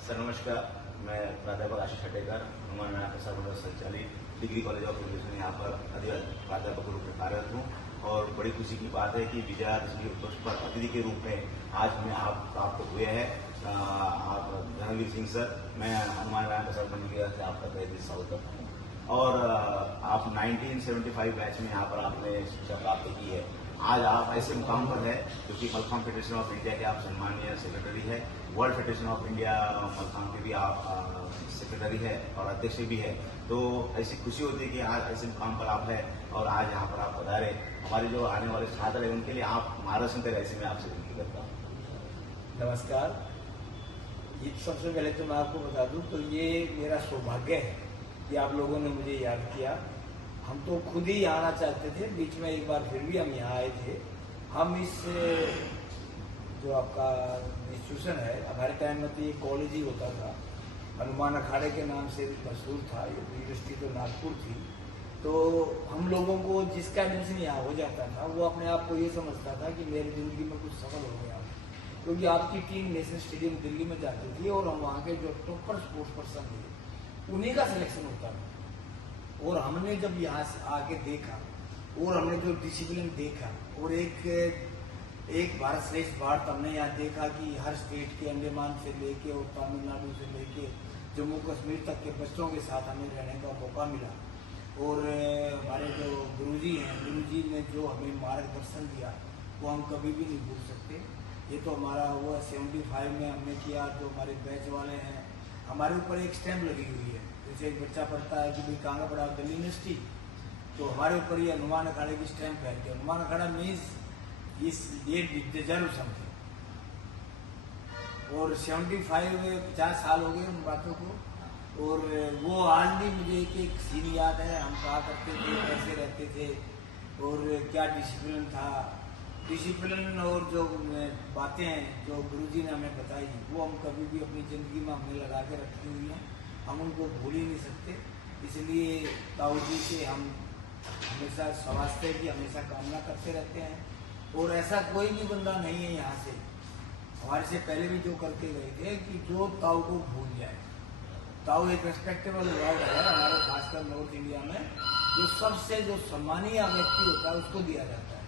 Sir नमस्कार, मैं प्राध्यापक आशीष हटेकर हनुमान नारायण प्रसाद संचालित डिग्री कॉलेज ऑफ एजुकेशन यहाँ पर प्राध्यापक के रूप में कार्यरत हूँ। और बड़ी खुशी की बात है कि विजयादशमी उत्सव पर अतिथि के रूप में आज हमें आप प्राप्त हुए हैं। आप धर्मवीर सिंह सर, मैं हनुमान नारायण प्रसाद मंडी की तरफ से आपका तहे दिल स्वागत करता हूँ। और आप 1975 बैच में यहाँ पर आपने शिक्षा प्राप्त की है। आज आप ऐसे मुकाम पर है क्योंकि मलखाम फेडरेशन ऑफ इंडिया के आप सम्मानीय सेक्रेटरी है, world federation of India mallakhamb के भी आप सेक्रेटरी है और अध्यक्ष भी है। तो ऐसी खुशी होती है कि आज ऐसे मुकाम पर आप है और आज यहाँ पर आप पधारे। हमारे जो आने वाले छात्र हैं उनके लिए आप मार्गदर्शन करें, ऐसे मैं आपसे विनती करता हूँ। नमस्कार। ये सबसे पहले तो मैं आपको बता दूं तो ये मेरा सौभाग्य है कि आप लोगों ने मुझे याद किया। हम तो खुद ही आना चाहते थे, बीच में एक बार फिर भी हम यहाँ आए थे। हम इस जो आपका इंस्टीट्यूशन है, हमारे टाइम में तो ये कॉलेज ही होता था, हनुमान अखाड़े के नाम से मशहूर था। ये यूनिवर्सिटी तो नागपुर थी। तो हम लोगों को जिसका एडमिशन यहाँ हो जाता था वो अपने आप को ये समझता था कि मेरी जिंदगी में कुछ सफल हो गया, क्योंकि आपकी टीम नेशनल स्टेडियम दिल्ली में जाती थी और हम वहाँ के जो टॉपर स्पोर्ट्स पर्सन थे उन्हीं का सिलेक्शन होता था। और हमने जब यहाँ से आके देखा और हमने जो डिसिप्लिन देखा और एक भारत श्रेष्ठ भारत हमने यहाँ देखा कि हर स्टेट के अंडमान से लेके और तमिलनाडु से लेके जम्मू कश्मीर तक के बच्चों के साथ हमें रहने का मौका मिला। और हमारे जो गुरुजी हैं, गुरुजी ने जो हमें मार्गदर्शन दिया वो हम कभी भी नहीं भूल सकते। ये तो हमारा हुआ 75 में हमने किया। जो हमारे बैच वाले हैं, हमारे ऊपर एक स्टैम्प लगी हुई है। जैसे एक बच्चा पढ़ता है कि भाई कहाँ पढ़ा, दिल्ली यूनिवर्सिटी, तो हमारे ऊपर ये हनुमान अखाड़े की स्टैम्प है कि हनुमान अखाड़ा मीन्स ये डिजर्व समथिंग। और 50 साल हो गए उन बातों को। और वो आज भी मुझे एक सीन याद है। हम कहा करते थे, कैसे रहते थे और क्या डिसिप्लिन था। डिसिप्लिन और जो बातें हैं जो गुरुजी ने हमें बताई वो हम कभी भी अपनी ज़िंदगी में हमने लगा के रखी हुई हैं, हम उनको भूल ही नहीं सकते। इसलिए ताऊ जी से हम हमेशा स्वास्थ्य की हमेशा कामना करते रहते हैं। और ऐसा कोई भी बंदा नहीं है यहाँ से, हमारे से पहले भी जो करके गए थे, कि जो ताऊ को भूल जाए। ताऊ एक रेस्पेक्टेबल वर्ड है हमारे खासकर नॉर्थ इंडिया में, जो सबसे जो सम्मानीय व्यक्ति होता है उसको दिया जाता है।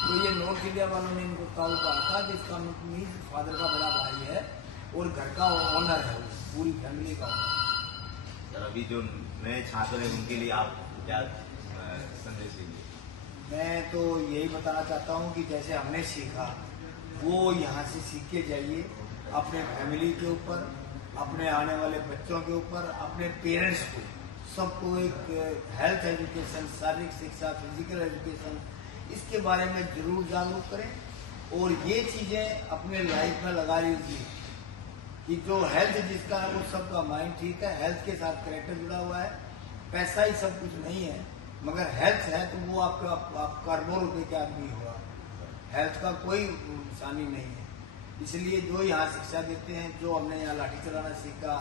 तो ये नॉर्थ इंडिया वालों ने इनको ताऊ कहा था, जिसका मीन्स फादर का बड़ा भाई है और घर का ऑनर है, पूरी फैमिली का ऑनर। सर अभी जो नए छात्र हैं उनके लिए आप क्या संदेश देंगे? मैं तो यही बताना चाहता हूँ कि जैसे हमने सीखा वो यहाँ से सीख के जाइए, अपने फैमिली के ऊपर, अपने आने वाले बच्चों के ऊपर, अपने पेरेंट्स को, सबको एक हेल्थ एजुकेशन, शारीरिक शिक्षा, फिजिकल एजुकेशन, इसके बारे में जरूर जागरूक करें। और ये चीज़ें अपने लाइफ में लगा लीजिए कि जो हेल्थ जिसका है वो सबका माइंड ठीक है, हेल्थ के साथ कैरेक्टर जुड़ा हुआ है। पैसा ही सब कुछ नहीं है, मगर हेल्थ है तो वो आपका करोड़ों रुपये के आदमी होगा। हेल्थ का कोई निशानी नहीं है। इसलिए जो यहाँ शिक्षा देते हैं, जो हमने यहाँ लाठी चलाना सीखा,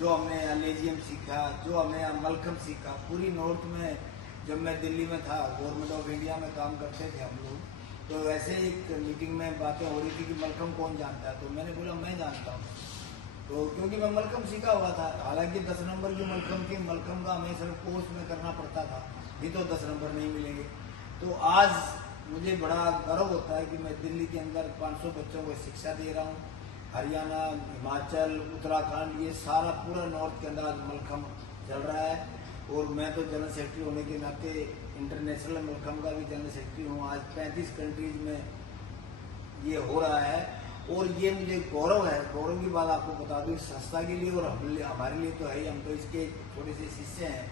जो हमने यहाँ लेजियम सीखा, जो हमने यहाँ मलखम सीखा, पूरी नॉर्थ में जब मैं दिल्ली में था, गवर्नमेंट ऑफ इंडिया में काम करते थे हम लोग, तो ऐसे एक मीटिंग में बातें हो रही थी कि मलखम कौन जानता है, तो मैंने बोला मैं जानता हूँ। तो क्योंकि मैं मलखम सीखा हुआ था, हालांकि 10 नंबर की मलखम थी, मलखम का हमें सिर्फ कोर्स में करना पड़ता था, नहीं तो 10 नंबर नहीं मिलेंगे। तो आज मुझे बड़ा गर्व होता है कि मैं दिल्ली के अंदर 500 बच्चों को शिक्षा दे रहा हूँ। हरियाणा, हिमाचल, उत्तराखंड, ये सारा पूरा नॉर्थ के अंदर आज मलखम चल रहा है। और मैं तो जनरल सेक्रेटरी होने के नाते इंटरनेशनल मलखम का भी जनरल सेक्रेटरी हूँ। आज 35 कंट्रीज में ये हो रहा है और ये मुझे गौरव है। गौरव की बात आपको बता दूँ, संस्था के लिए और हमारे लिए तो है ही, हम तो इसके थोड़े से शिष्य हैं।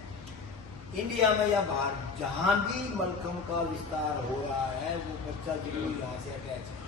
इंडिया में या बाहर जहाँ भी मलखम का विस्तार हो रहा है वो बच्चा जरूर यहाँ से अटैच है।